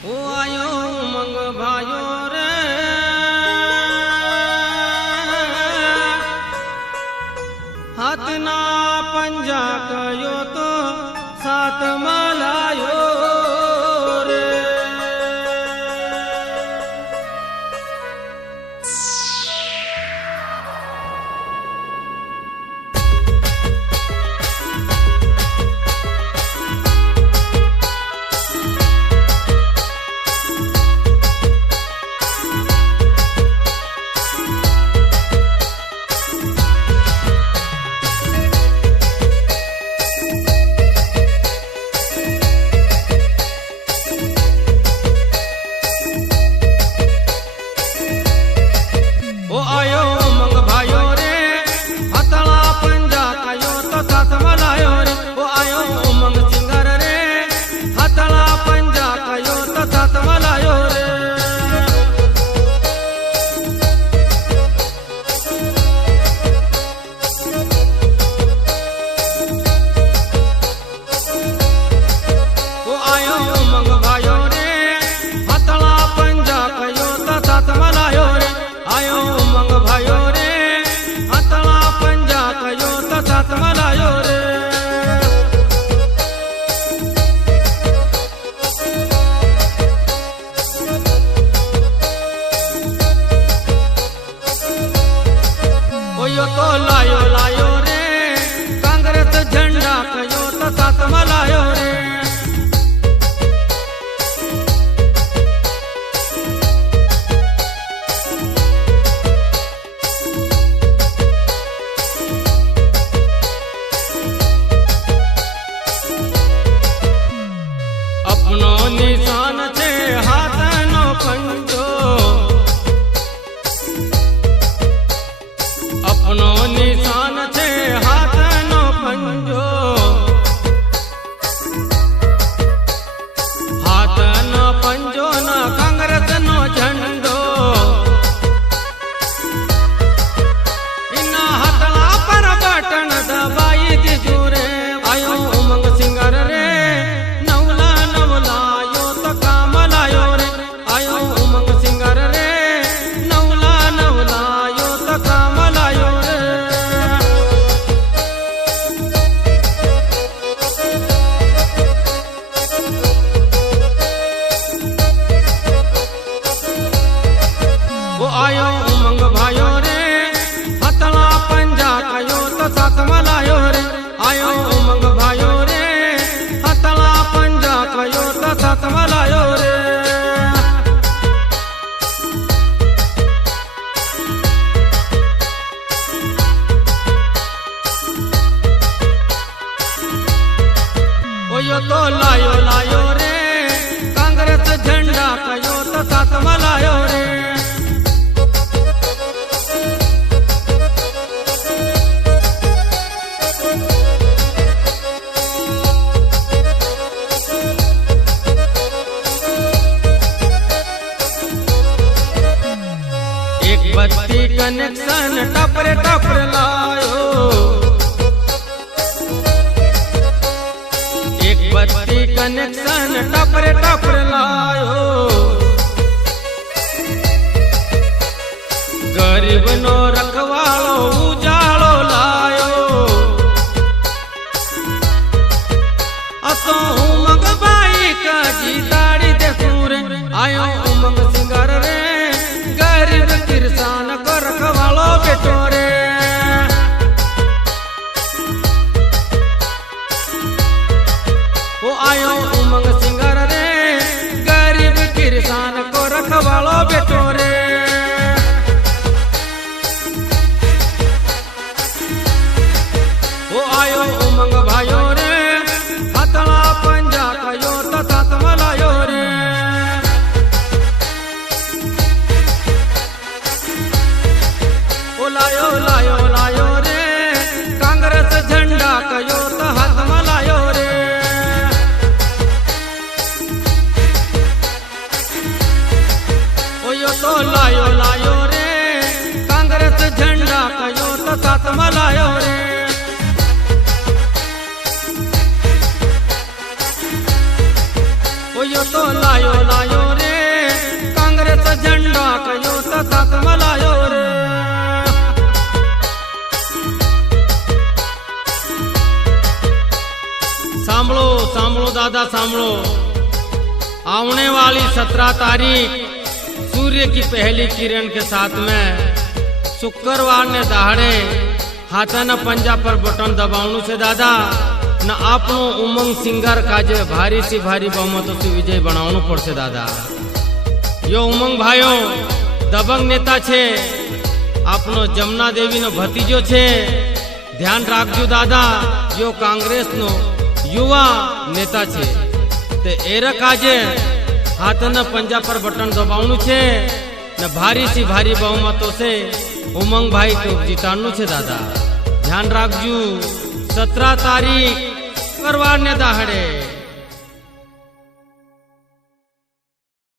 ओ आयो उमंग भायो रे हाथना पंजा कयो तो सात मलायो रे। तो लायो लायो रे कांग्रेस झंडा कयो तो सातमा लायो रे। अपनो निशान छे हाथनो पंजो, अपनो निशान छे हाथनो पंजो, हाथनो पंजो न कांग्रेस नो झंडो। इना हाथला पर बटन दबाई दीजो रे। आयो उमंग सिंगर रे नवला नवला यो तो काम लायो रे। आयो उमंग सिंगर रे नवला नवला यो तो काम लायो रे। वो आयो उमंग भायो रे हथला पंजा कयो तो सातमा लायो रे। आयो उमंग भायो रे हथला पंजा कयो तो सातमा लायो रे। यो तो लायो लायो रे कांग्रेस झंडा कयो तो सातमा लायो रे। एक बत्ती कनेक्शन टपरे टपरे लायो, एक बत्ती कनेक्शन टपरे टपरे लायो। गरीब नो रखवालो उजालो लायो। असो उमंग बाई का जीताड़ी देखूं रे। आयो उमंग सिंगर रे गरीब किसान को रखवालो बेटो रे। वो आयो उमंग सिंगर रे गरीब किसान को रखवालो बेटो रे। वो आयो उमंग भायो रे हथला पंजा कयो तो सातमा लायो रे। તાકમાં લાયો રે. सांभलो सांभलो दादा सांभलो, आने वाली 17 तारीख सूर्य की पहली किरण के साथ में शुक्रवार ने दहाड़े हाथाना पंजा पर बटन दबावनु से दादा न आपनो उमंग सिंगर काजे भारी सी भारी बहुमतों से विजय बनावनु पड़से दादा. यो उमंग भाइयों दबंग नेता छे, आपनो जमुना देवी नो भतीजो छे. ध्यान राखजो दादा, यो कांग्रेस नो युवा नेता छे. ते एरक आजे हाथना पंजा पर बटन दबावनु छे ने भारी सी भारी बहुमतों से उमंग भाई को जितानु छे दादा. ध्यान राखजू 17 तारीख शुक्रवार ने दाहड़े.